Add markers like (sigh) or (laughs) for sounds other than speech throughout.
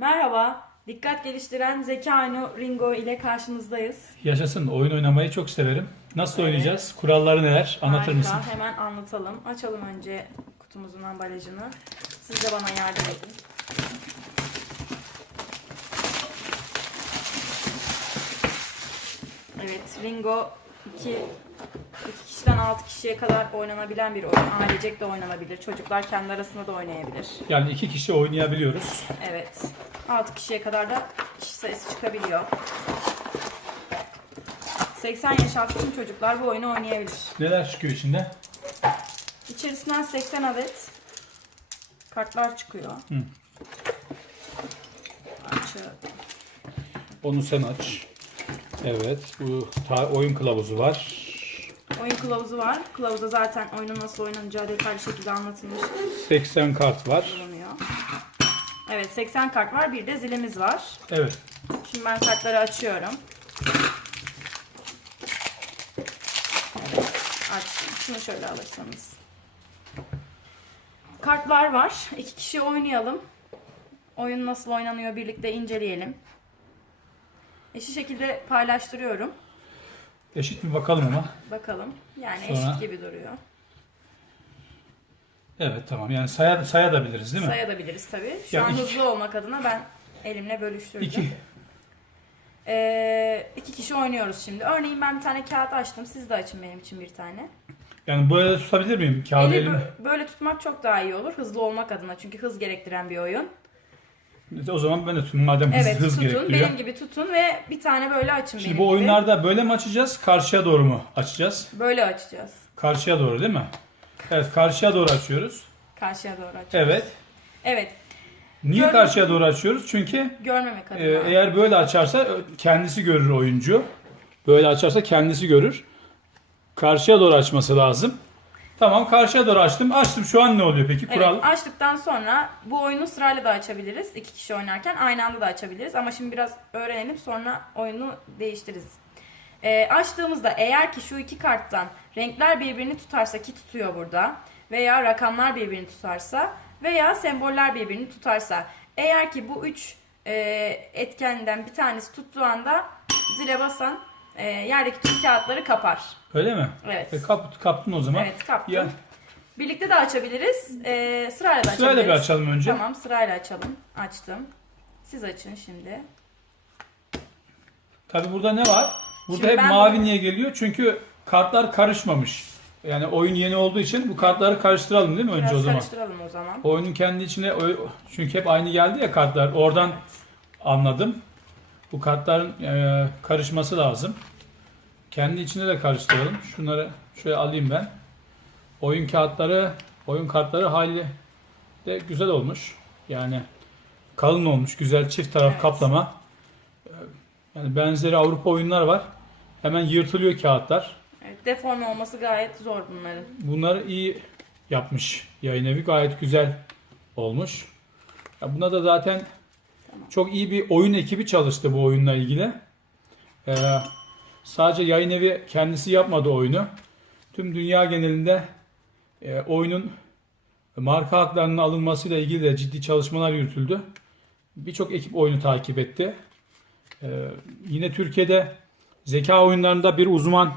Merhaba, dikkat geliştiren Zeka Oyunu Ringo ile karşınızdayız. Yaşasın. Oyun oynamayı çok severim. Nasıl Evet. oynayacağız? Kuralları neler? Anlatır Harika, mısın? hemen anlatalım. Açalım önce kutumuzun ambalajını. Siz de bana yardım edin. Evet, Ringo 2 2 kişiden 6 kişiye kadar oynanabilen bir oyun. Ailecek de oynanabilir. Çocuklar kendi arasında da oynayabilir. Yani iki kişi oynayabiliyoruz. Evet. 6 kişiye kadar da kişi sayısı çıkabiliyor. 80 yaş altı tüm çocuklar bu oyunu oynayabilir. Neler çıkıyor içinde? İçerisinden 80 adet kartlar çıkıyor. Hı. Açıyorum. Onu sen aç. Evet. Bu oyun kılavuzu var. Oyun kılavuzu var. Kılavuzda zaten oyunun nasıl oynanacağı detaylı şekilde anlatılmış 80 kart var. bulunuyor. Evet 80 kart var. Bir de zilimiz var. Evet. Şimdi ben kartları açıyorum. Evet, açtım. Şunu şöyle alırsanız. Kartlar var. İki kişi oynayalım. Oyun nasıl oynanıyor birlikte inceleyelim. Eşit şekilde paylaştırıyorum. Eşit mi bakalım ama? Bakalım. Yani Sonra- eşit gibi duruyor. Evet tamam. Yani saya, sayabiliriz değil mi? Sayabiliriz tabii. Şu Ya an iki- hızlı olmak adına ben elimle bölüştürdüm. İki. Ee, iki kişi oynuyoruz şimdi. Örneğin ben bir tane kağıt açtım. Siz de açın benim için bir tane. Yani böyle tutabilir miyim? Kağıdı Eli bö- böyle tutmak çok daha iyi olur. Hızlı olmak adına. Çünkü hız gerektiren bir oyun. O zaman ben de tutayım. Madem hız, evet hız tutun. gerektiriyor. Benim gibi tutun ve bir tane böyle açın Şimdi bu gibi. oyunlarda böyle mi açacağız? Karşıya doğru mu açacağız? Böyle açacağız. Karşıya doğru değil mi? Evet karşıya doğru açıyoruz. Karşıya doğru açacağız. Evet. Evet. Niye Gördüm. karşıya doğru açıyoruz? Çünkü Görmemek adına. Ee, eğer böyle açarsa kendisi görür oyuncu. Böyle açarsa kendisi görür. Karşıya doğru açması lazım. Tamam karşıya doğru açtım. Açtım şu an ne oluyor peki? Kural. Evet, açtıktan sonra bu oyunu sırayla da açabiliriz. İki kişi oynarken aynı anda da açabiliriz. Ama şimdi biraz öğrenelim sonra oyunu değiştiririz. Ee, açtığımızda eğer ki şu iki karttan renkler birbirini tutarsa ki tutuyor burada veya rakamlar birbirini tutarsa veya semboller birbirini tutarsa eğer ki bu üç e, etkenden bir tanesi tuttuğu anda zile basan e, yerdeki tüm kağıtları kapar. Öyle mi? Evet. E, kap, kaptın o zaman. Evet kaptım. Ya, Birlikte de açabiliriz. Ee, sırayla da açabiliriz. sırayla bir açalım önce. Tamam sırayla açalım. Açtım. Siz açın şimdi. Tabi burada ne var? Burada Şimdi hep ben mavi niye geliyor? Çünkü kartlar karışmamış. Yani oyun yeni olduğu için bu kartları karıştıralım değil mi önce Biraz o zaman? karıştıralım o zaman. Oyunun kendi içine oy- çünkü hep aynı geldi ya kartlar. Oradan anladım. Bu kartların e, karışması lazım. Kendi içinde de karıştıralım. Şunları şöyle alayım ben. Oyun kağıtları, oyun kartları hali de güzel olmuş. Yani kalın olmuş, güzel çift taraf Evet. kaplama. E, Yani benzeri Avrupa oyunlar var. Hemen yırtılıyor kağıtlar. Evet, deforme olması gayet zor bunların. Bunları iyi yapmış yayın evi. Gayet güzel olmuş. Ya buna da zaten çok iyi bir oyun ekibi çalıştı bu oyunla ilgili. Ee, sadece yayın evi kendisi yapmadı oyunu. Tüm dünya genelinde e, oyunun marka haklarının alınmasıyla ilgili de ciddi çalışmalar yürütüldü. Birçok ekip oyunu takip etti. Ee, yine Türkiye'de zeka oyunlarında bir uzman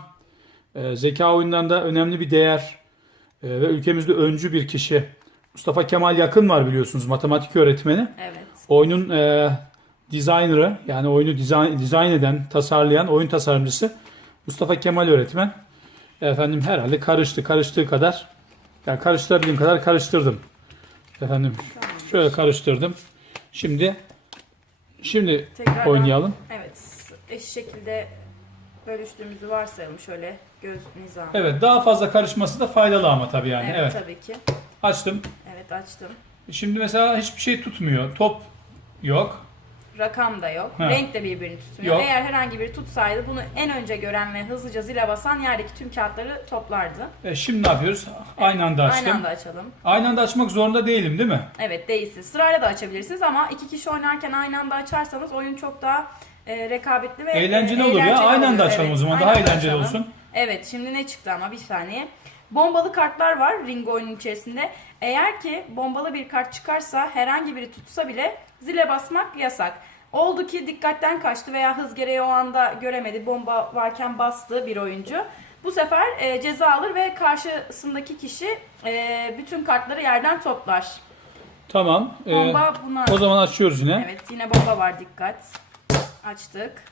ee, zeka oyunlarında önemli bir değer ee, ve ülkemizde öncü bir kişi. Mustafa Kemal Yakın var biliyorsunuz matematik öğretmeni. Evet. Oyunun e, designer'ı yani oyunu dizayn, dizayn eden, tasarlayan oyun tasarımcısı Mustafa Kemal öğretmen. Efendim herhalde karıştı. Karıştığı kadar yani karıştırabildiğim kadar karıştırdım. Efendim şöyle karıştırdım. Şimdi şimdi Tekrardan, oynayalım. Evet. Eşit şekilde bölüştüğümüzü varsayalım şöyle göz nizamı. Evet daha fazla karışması da faydalı ama tabii yani. evet, Evet. tabii ki. Açtım. Evet açtım. Şimdi mesela hiçbir şey tutmuyor. Top yok. Rakam da yok. Ha. Renk de birbirini tutmuyor. Yok. Eğer herhangi biri tutsaydı bunu en önce gören ve hızlıca zile basan yerdeki tüm kağıtları toplardı. E şimdi ne yapıyoruz? Aynı anda açtım. Aynı anda açalım. Aynı anda açmak zorunda değilim değil mi? Evet değilsiz. Sırayla da açabilirsiniz ama iki kişi oynarken aynı anda açarsanız oyun çok daha e, rekabetli ve Eğlenceli e, olur ya. eğlenceli Aynı anda oluyor. açalım Evet, o zaman. aynı Daha anda eğlenceli açalım. olsun. Evet şimdi ne çıktı ama bir saniye. Bombalı kartlar var Ringo oyunun içerisinde. Eğer ki bombalı bir kart çıkarsa herhangi biri tutsa bile zile basmak yasak. Oldu ki dikkatten kaçtı veya hız gereği o anda göremedi, bomba varken bastı bir oyuncu. Bu sefer e, ceza alır ve karşısındaki kişi e, bütün kartları yerden toplar. Tamam. Ee, Bomba buna. o zaman açıyoruz yine. Evet yine bomba var dikkat. Açtık.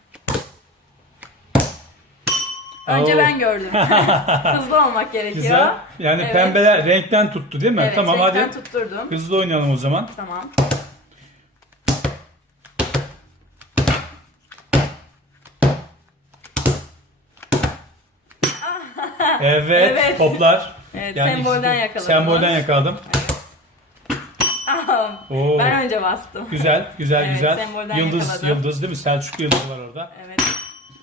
Önce Oo. ben gördüm. (laughs) Hızlı olmak gerekiyor. Güzel. Yani Evet. pembeler renkten tuttu değil mi? Evet, tamam hadi. renkten tutturdum. Hızlı oynayalım o zaman. Tamam. Evet, Evet. toplar. (laughs) Evet, sembolden ikisi- yakaladınız. Sembolden yakaladım. Oo. ben önce bastım. Güzel, güzel, Evet, güzel. sembolden Yıldız, yakaladım. yıldız değil mi? Selçuk yıldız var orada. Evet.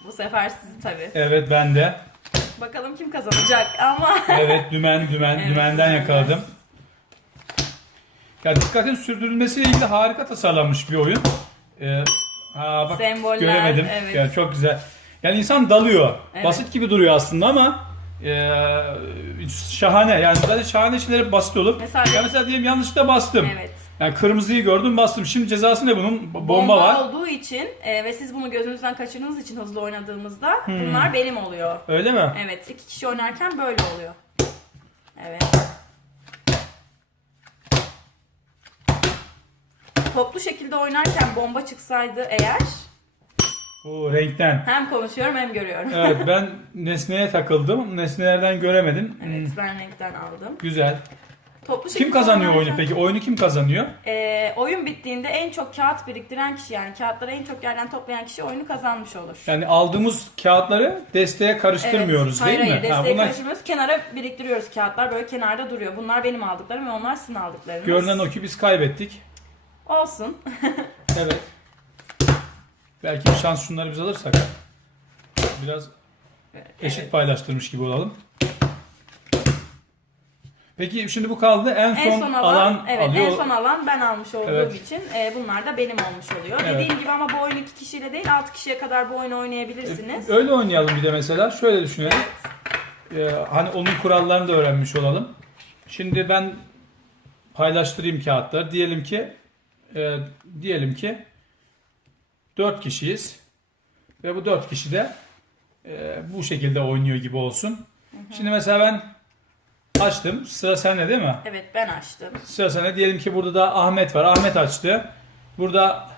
Bu sefer sizi tabii. Evet, ben de. Bakalım kim kazanacak ama (laughs) Evet, dümen, dümen, Evet, dümenden dümenden. yakaladım. Ya dikkatin sürdürülmesiyle ilgili harika tasarlanmış bir oyun. Ee, ha bak Semboller, göremedim. evet. Yani çok güzel. Yani insan dalıyor. Evet. Basit gibi duruyor aslında ama e, şahane. Yani zaten şahane şeyler hep basit olur. Mesela- ya mesela diyelim yanlışlıkla bastım. evet. Yani kırmızıyı gördüm bastım. Şimdi cezası ne bunun? B- Bomba, var. olduğu için e, ve siz bunu gözünüzden kaçırdığınız için hızlı oynadığımızda Hmm. bunlar benim oluyor. Öyle mi? Evet, iki kişi oynarken böyle oluyor. Evet. Toplu şekilde oynarken bomba çıksaydı eğer O renkten. hem konuşuyorum hem görüyorum. Evet (laughs) ben nesneye takıldım. Nesnelerden göremedim. Evet, Hmm, ben renkten aldım. güzel. Toplu şekilde Kim kazanıyor oyunu peki? Oyunu kim kazanıyor? Ee, oyun bittiğinde en çok kağıt biriktiren kişi yani kağıtları en çok yerden toplayan kişi oyunu kazanmış olur. Yani aldığımız kağıtları desteğe karıştırmıyoruz hayır, değil hayır, mi? Ha, desteği bunlar karıştırmıyoruz. Kenara biriktiriyoruz kağıtlar böyle kenarda duruyor. Bunlar benim aldıklarım ve onlar sizin aldıklarınız. görünen o ki biz kaybettik. Olsun. (laughs) Evet. Belki bir şans şunları biz alırsak. Biraz eşit Evet. paylaştırmış gibi olalım. Peki şimdi bu kaldı. En son, En son alan, alan evet alıyor. en son alan ben almış olduğum Evet. için e, bunlar da benim olmuş oluyor. Evet. Dediğim gibi ama bu oyun iki kişiyle değil altı kişiye kadar bu oyunu oynayabilirsiniz. Öyle oynayalım bir de mesela. Şöyle düşünelim. Ee, hani onun kurallarını da öğrenmiş olalım. Şimdi ben paylaştırayım kağıtları. Diyelim ki e, diyelim ki 4 kişiyiz. Ve bu 4 kişi de e, bu şekilde oynuyor gibi olsun. Şimdi mesela ben açtım. Sıra sende değil mi? Evet ben açtım. Sıra sende. Diyelim ki burada da Ahmet var. Ahmet açtı. Burada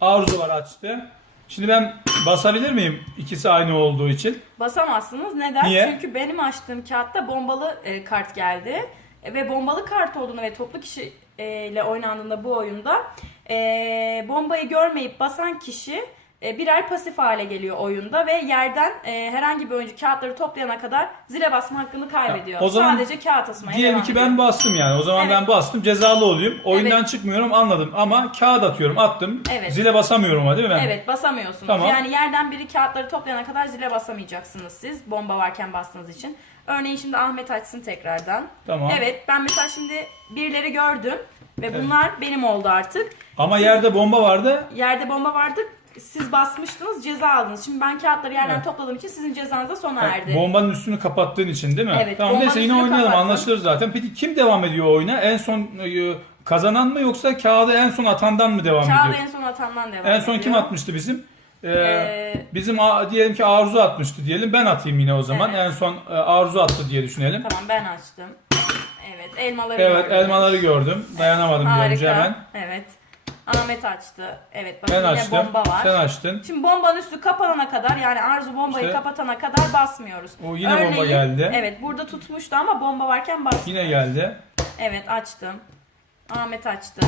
Arzu var açtı. Şimdi ben basabilir miyim? İkisi aynı olduğu için. Basamazsınız. Neden? Niye? Çünkü benim açtığım kağıtta bombalı e, kart geldi. E, ve bombalı kart olduğunu ve toplu kişi ile oynandığında bu oyunda e, bombayı görmeyip basan kişi birer pasif hale geliyor oyunda ve yerden e, herhangi bir oyuncu kağıtları toplayana kadar zile basma hakkını kaybediyor. Ya, o zaman Sadece kağıt asmaya Diyelim devam ki ediyor. ben bastım yani. O zaman Evet. ben bastım cezalı olayım. Oyundan Evet. çıkmıyorum anladım ama kağıt atıyorum attım. Evet. Zile basamıyorum ama değil mi ben? Evet basamıyorsunuz. Tamam. Yani yerden biri kağıtları toplayana kadar zile basamayacaksınız siz bomba varken bastığınız için. Örneğin şimdi Ahmet açsın tekrardan. Tamam. Evet ben mesela şimdi birileri gördüm ve bunlar benim oldu artık. Ama yerde bomba vardı. Yerde bomba vardı siz basmıştınız ceza aldınız. Şimdi ben kağıtları yerden Evet. topladığım için sizin cezanız da sona erdi. Bombanın üstünü kapattığın için değil mi? Evet, Tamam neyse yine oynayalım kapattım. anlaşılır zaten. Peki kim devam ediyor oyuna? En son e, kazanan mı yoksa kağıdı en son atandan mı devam Kağıdı ediyor? en son atandan devam En son ediyor. kim atmıştı bizim? Ee, Ee, bizim diyelim ki Arzu atmıştı diyelim. Ben atayım yine o zaman. Evet. En son e, Arzu attı diye düşünelim. Tamam ben açtım. Evet elmaları Evet gördünüz. elmaları gördüm. Dayanamadım görünce Harika. hemen. Evet. Ahmet açtı. Evet bakın Ben yine açtım. bomba var. Sen açtın. Şimdi bombanın üstü kapanana kadar yani Arzu bombayı İşte. kapatana kadar basmıyoruz. O yine bomba geldi. Evet burada tutmuştu ama bomba varken bas. Yine geldi. Evet açtım. Ahmet açtı.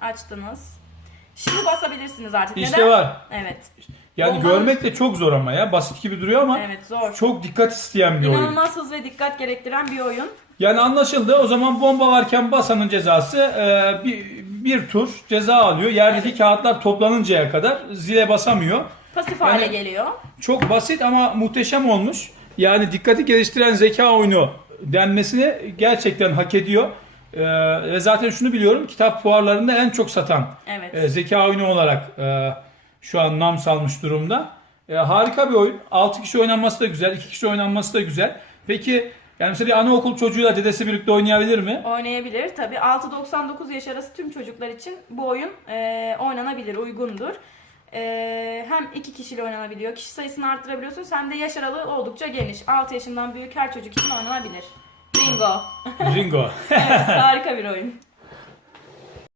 Açtınız. Şimdi basabilirsiniz artık. İşte Neden? var. Evet. Yani Bombanın- görmek de çok zor ama ya. Basit gibi duruyor ama Evet zor. çok dikkat isteyen bir oyun. İnanılmaz hız ve dikkat gerektiren bir oyun. Yani anlaşıldı. O zaman bomba varken basanın cezası e, bir, bir tur ceza alıyor. Yerdeki kağıtlar toplanıncaya kadar zile basamıyor. Pasif Yani- hale geliyor. Çok basit ama muhteşem olmuş. Yani dikkati geliştiren zeka oyunu denmesini gerçekten hak ediyor. E, ve zaten şunu biliyorum kitap fuarlarında en çok satan Evet. e, zeka oyunu olarak e, şu an nam salmış durumda. E, harika bir oyun. 6 kişi oynanması da güzel, 2 kişi oynanması da güzel. Peki Yani mesela bir anaokul çocuğuyla dedesi birlikte oynayabilir mi? Oynayabilir. Tabii 6-99 yaş arası tüm çocuklar için bu oyun e, oynanabilir, uygundur. E, hem iki kişiyle oynanabiliyor. Kişi sayısını arttırabiliyorsunuz hem de yaş aralığı oldukça geniş. 6 yaşından büyük her çocuk için oynanabilir. Bingo. Ringo. (laughs) Evet, harika bir oyun.